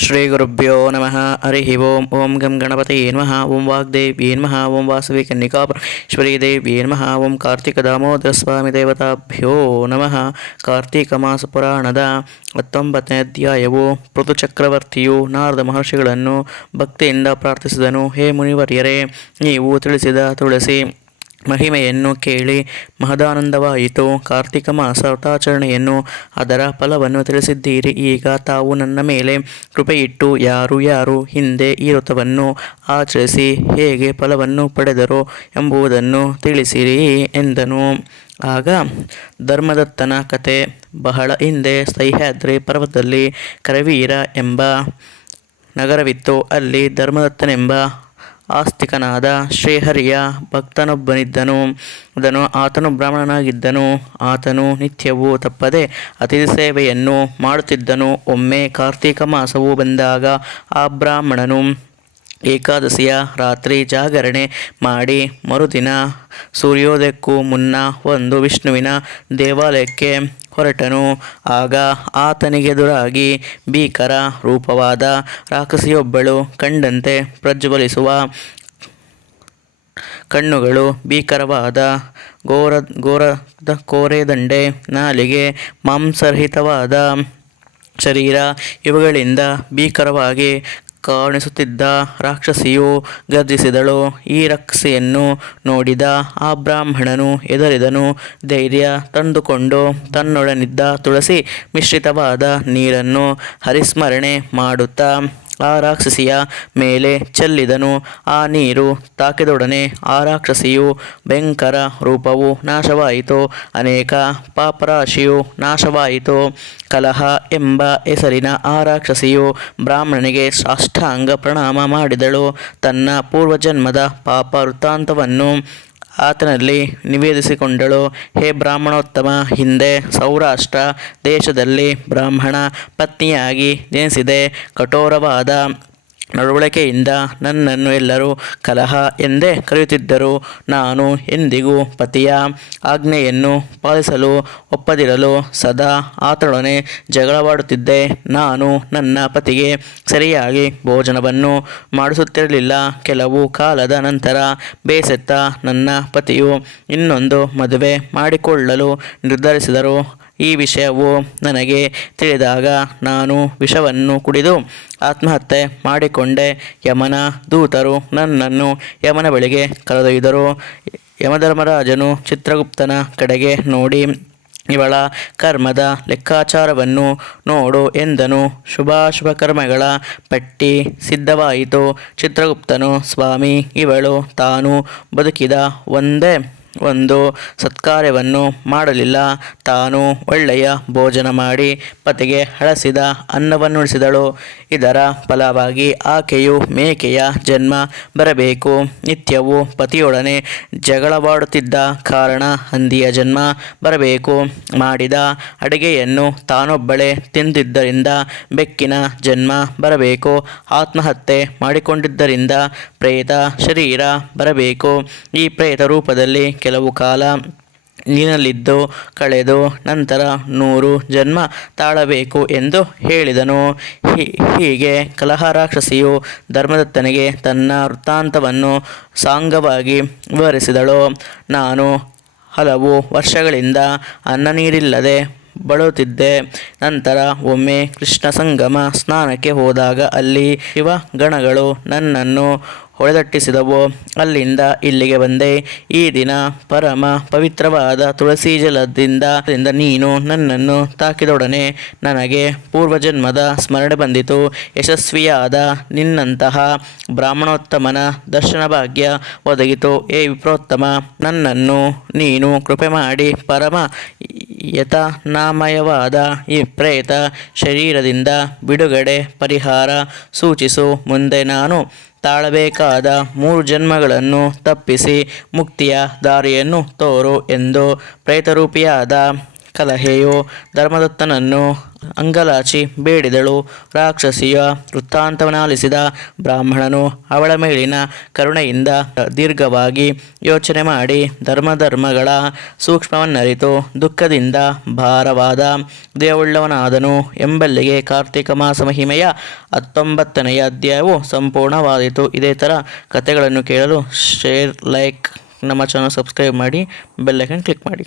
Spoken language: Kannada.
ಶ್ರೀಗುರುಭ್ಯೋ ನಮಃ ಹರಿ ಓಂ ಓಂ ಗಂ ಗಣಪತಿ ನಮಃ ಓಂ ವಾಗ್ದೇವ್ ನಮಃ ಓಂ ವಾಸವಿ ಕನ್ನಿಕಾಪರಮೇಶ್ವರಿ ದೇವ್ ನಮಃ ಓಂ ಕಾರ್ತಿಕ ದಾಮೋದರ ಸ್ವಾಮಿ ದೇವತಾಭ್ಯೋ ನಮಃ ಕಾರ್ತಿಕ ಮಾಸ ಪುರಾಣದ ಹತ್ತೊಂಬತ್ತನೇ ಅಧ್ಯಾಯವು ಪೃಥು ಚಕ್ರವರ್ತಿಯು ನಾರದ ಮಹರ್ಷಿಗಳನ್ನು ಭಕ್ತಿಯಿಂದ ಪ್ರಾರ್ಥಿಸಿದನು. ಹೇ ಮುನಿವರ್ಯರೇ, ನೀವು ತಿಳಿಸಿದ ತುಳಸಿ ಮಹಿಮೆಯನ್ನು ಕೇಳಿ ಮಹದಾನಂದವಾಯಿತು. ಕಾರ್ತಿಕ ಮಾಸ ವ್ರತಾಚರಣೆಯನ್ನು ಅದರ ಫಲವನ್ನು ತಿಳಿಸಿದ್ದೀರಿ. ಈಗ ತಾವು ನನ್ನ ಮೇಲೆ ಕೃಪೆಯಿಟ್ಟು ಯಾರು ಯಾರು ಹಿಂದೆ ಈ ವ್ರತವನ್ನು ಆಚರಿಸಿ ಹೇಗೆ ಫಲವನ್ನು ಪಡೆದರು ಎಂಬುದನ್ನು ತಿಳಿಸಿರಿ ಎಂದನು. ಆಗ ಧರ್ಮದತ್ತನ ಕತೆ ಬಹಳ ಹಿಂದೆ ಸಹ್ಯಾದ್ರಿ ಪರ್ವತದಲ್ಲಿ ಕರವೀರ ಎಂಬ ನಗರವಿತ್ತು. ಅಲ್ಲಿ ಧರ್ಮದತ್ತನೆಂಬ ಆಸ್ತಿಕನಾದ ಶ್ರೀಹರಿಯ ಭಕ್ತನೊಬ್ಬನಿದ್ದನು. ಅದನು ಆತನು ಬ್ರಾಹ್ಮಣನಾಗಿದ್ದನು. ಆತನು ನಿತ್ಯವೂ ತಪ್ಪದೆ ಅತಿಥಿ ಸೇವೆಯನ್ನು ಮಾಡುತ್ತಿದ್ದನು. ಒಮ್ಮೆ ಕಾರ್ತೀಕ ಮಾಸವು ಬಂದಾಗ ಆ ಬ್ರಾಹ್ಮಣನು ಏಕಾದಶಿಯ ರಾತ್ರಿ ಜಾಗರಣೆ ಮಾಡಿ ಮರುದಿನ ಸೂರ್ಯೋದಯಕ್ಕೂ ಮುನ್ನ ಒಂದು ವಿಷ್ಣುವಿನ ದೇವಾಲಯಕ್ಕೆ ಹೊರಟನು ಆಗ ಆತನಿಗೆದುರಾಗಿ ಭೀಕರ ರೂಪವಾದ ರಾಕ್ಷಸಿಯೊಬ್ಬಳು ಕಂಡಂತೆ ಪ್ರಜ್ವಲಿಸುವ ಕಣ್ಣುಗಳು, ಭೀಕರವಾದ ಘೋರ, ಘೋರದ ಕೋರೆದಂಡೆ ನಾಲಿಗೆ ಮಾಂಸರಹಿತವಾದ ಶರೀರ, ಇವುಗಳಿಂದ ಭೀಕರವಾಗಿ ಕಾಣಿಸುತ್ತಿದ್ದ ರಾಕ್ಷಸಿಯು ಗರ್ಜಿಸಿದಳು. ಈ ರಕ್ಷೆಯನ್ನು ನೋಡಿದ ಆ ಬ್ರಾಹ್ಮಣನು ಎದರಿದನು ಧೈರ್ಯ ತಂದುಕೊಂಡು ತನ್ನೊಡನಿದ್ದ ತುಳಸಿ ಮಿಶ್ರಿತವಾದ ನೀರನ್ನು ಹರಿಸ್ಮರಣೆ ಮಾಡುತ್ತಾ ಆ ರಾಕ್ಷಸಿಯ ಮೇಲೆ ಚೆಲ್ಲಿದನು. ಆ ನೀರು ತಾಕಿದೊಡನೆ ಆ ರಾಕ್ಷಸಿಯು ಭಯಂಕರ ರೂಪವು ನಾಶವಾಯಿತು. ಅನೇಕ ಪಾಪರಾಶಿಯು ನಾಶವಾಯಿತು. ಕಲಹ ಎಂಬ ಹೆಸರಿನ ಆ ರಾಕ್ಷಸಿಯು ಬ್ರಾಹ್ಮಣನಿಗೆ ಸಾಷ್ಟಾಂಗ ಪ್ರಣಾಮ ಮಾಡಿದಳು. ತನ್ನ ಪೂರ್ವಜನ್ಮದ ಪಾಪ ವೃತ್ತಾಂತವನ್ನು ಆತನಲ್ಲಿ ನಿವೇದಿಸಿಕೊಂಡಳು. ಹೇ ಬ್ರಾಹ್ಮಣೋತ್ತಮ ಹಿಂದೆ ಸೌರಾಷ್ಟ್ರ ದೇಶದಲ್ಲಿ ಬ್ರಾಹ್ಮಣ ಪತ್ನಿಯಾಗಿ ಜನಿಸಿದೆ. ಕಠೋರವಾದ ನಡವಳಿಕೆಯಿಂದ ನನ್ನನ್ನು ಎಲ್ಲರೂ ಕಲಹ ಎಂದೇ ಕರೆಯುತ್ತಿದ್ದರು. ನಾನು ಎಂದಿಗೂ ಪತಿಯ ಆಜ್ಞೆಯನ್ನು ಪಾಲಿಸಲು ಒಪ್ಪದಿರಲು ಸದಾ ಆತನೊಡನೆ ಜಗಳವಾಡುತ್ತಿದ್ದೆ. ನಾನು ನನ್ನ ಪತಿಗೆ ಸರಿಯಾಗಿ ಭೋಜನವನ್ನು ಮಾಡಿಸುತ್ತಿರಲಿಲ್ಲ. ಕೆಲವು ಕಾಲದ ನಂತರ ಬೇಸತ್ತ ನನ್ನ ಪತಿಯು ಇನ್ನೊಂದು ಮದುವೆ ಮಾಡಿಕೊಳ್ಳಲು ನಿರ್ಧರಿಸಿದರು. ಈ ವಿಷಯವು ನನಗೆ ತಿಳಿದಾಗ ನಾನು ವಿಷವನ್ನು ಕುಡಿದು ಆತ್ಮಹತ್ಯೆ ಮಾಡಿಕೊಂಡೆ. ಯಮನ ದೂತರು ನನ್ನನ್ನು ಯಮನ ಬಳಿಗೆ ಕರೆದೊಯ್ದರು. ಯಮಧರ್ಮರಾಜನು ಚಿತ್ರಗುಪ್ತನ ಕಡೆಗೆ ನೋಡಿ, ಇವಳ ಕರ್ಮದ ಲೆಕ್ಕಾಚಾರವನ್ನು ನೋಡು ಎಂದನು. ಶುಭಾಶುಭ ಕರ್ಮಗಳ ಪಟ್ಟಿ ಸಿದ್ಧವಾಯಿತು. ಚಿತ್ರಗುಪ್ತನು, ಸ್ವಾಮಿ, ಇವಳು ತಾನು ಬದುಕಿದ ಒಂದೇ ಒಂದು ಸತ್ಕಾರ್ಯವನ್ನು ಮಾಡಲಿಲ್ಲ. ತಾನು ಒಳ್ಳೆಯ ಭೋಜನ ಮಾಡಿ ಪತಿಗೆ ಹಳಸಿದ ಅನ್ನವನ್ನುಳಿಸಿದಳು. ಇದರ ಫಲವಾಗಿ ಆಕೆಯು ಮೇಕೆಯ ಜನ್ಮ ಬರಬೇಕು. ನಿತ್ಯವೂ ಪತಿಯೊಡನೆ ಜಗಳವಾಡುತ್ತಿದ್ದ ಕಾರಣ ಹಂದಿಯ ಜನ್ಮ ಬರಬೇಕು. ಮಾಡಿದ ಅಡುಗೆಯನ್ನು ತಾನೊಬ್ಬಳೇ ತಿಂದಿದ್ದರಿಂದ ಬೆಕ್ಕಿನ ಜನ್ಮ ಬರಬೇಕು. ಆತ್ಮಹತ್ಯೆ ಮಾಡಿಕೊಂಡಿದ್ದರಿಂದ ಪ್ರೇತ ಶರೀರ ಬರಬೇಕು. ಈ ಪ್ರೇತ ರೂಪದಲ್ಲಿ ಕೆಲವು ಕಾಲ ನೀನಲ್ಲಿದ್ದು, ಕಳೆದು ನಂತರ ನೂರು ಜನ್ಮ ತಾಳಬೇಕು ಎಂದು ಹೇಳಿದನು. ಹೀಗೆ ಕಲಹ ರಾಕ್ಷಸಿಯು ಧರ್ಮದತ್ತನಿಗೆ ತನ್ನ ವೃತ್ತಾಂತವನ್ನು ಸಾಂಗವಾಗಿ ವಿವರಿಸಿದಳು. ನಾನು ಹಲವು ವರ್ಷಗಳಿಂದ ಅನ್ನ ನೀರಿಲ್ಲದೆ ಬಳಲುತ್ತಿದ್ದೆ. ನಂತರ ಒಮ್ಮೆ ಕೃಷ್ಣ ಸಂಗಮ ಸ್ನಾನಕ್ಕೆ ಹೋದಾಗ ಅಲ್ಲಿ ಶಿವ ಗಣಗಳು ನನ್ನನ್ನು ಹೊಡೆದಟ್ಟಿಸಿದವು. ಅಲ್ಲಿಂದ ಇಲ್ಲಿಗೆ ಬಂದೆ. ಈ ದಿನ ಪರಮ ಪವಿತ್ರವಾದ ತುಳಸಿ ಜಲದಿಂದ ನೀನು ನನ್ನನ್ನು ತಾಕಿದೊಡನೆ. ನನಗೆ ಪೂರ್ವಜನ್ಮದ ಸ್ಮರಣೆ ಬಂದಿತು. ಯಶಸ್ವಿಯಾದ ನಿನ್ನಂತಹ ಬ್ರಾಹ್ಮಣೋತ್ತಮನ ದರ್ಶನ ಭಾಗ್ಯ ಒದಗಿತು. ಏ ವಿಪ್ರೋತ್ತಮ, ನನ್ನನ್ನು ನೀನು ಕೃಪೆ ಮಾಡಿ ಪರಮ ಯತನಾಮಯವಾದ ಈ ಪ್ರೇತ ಶರೀರದಿಂದ ಬಿಡುಗಡೆ ಪರಿಹಾರ ಸೂಚಿಸು. ಮುಂದೆ ನಾನು ತಾಳಬೇಕಾದ ಮೂರು ಜನ್ಮಗಳನ್ನು ತಪ್ಪಿಸಿ ಮುಕ್ತಿಯ ದಾರಿಯನ್ನು ತೋರು ಎಂದು ಪ್ರೇತರೂಪಿಯಾದ ಕಲಹೆಯು ಧರ್ಮದತ್ತನನ್ನು ಅಂಗಲಾಚಿ ಬೇಡಿದಳು. ರಾಕ್ಷಸಿಯ ವೃತ್ತಾಂತವನಾಲಿಸಿದ ಬ್ರಾಹ್ಮಣನು ಅವಳ ಮೇಲಿನ ಕರುಣೆಯಿಂದ ದೀರ್ಘವಾಗಿ ಯೋಚನೆ ಮಾಡಿ ಧರ್ಮಧರ್ಮಗಳ ಸೂಕ್ಷ್ಮವನ್ನರಿತು. ದುಃಖದಿಂದ ಭಾರವಾದ ದೇವುಳ್ಳವನಾದನು ಎಂಬಲ್ಲಿಗೆ ಕಾರ್ತಿಕ ಮಾಸ ಮಹಿಮೆಯ ಹತ್ತೊಂಬತ್ತನೆಯ ಅಧ್ಯಾಯವು ಸಂಪೂರ್ಣವಾಯಿತು ಇದೇ ಥರ ಕಥೆಗಳನ್ನು ಕೇಳಲು ಶೇರ್, ಲೈಕ್, ನಮ್ಮ ಚಾನಲ್ ಸಬ್ಸ್ಕ್ರೈಬ್ ಮಾಡಿ ಬೆಲ್ಲೈಕನ್ ಕ್ಲಿಕ್ ಮಾಡಿ.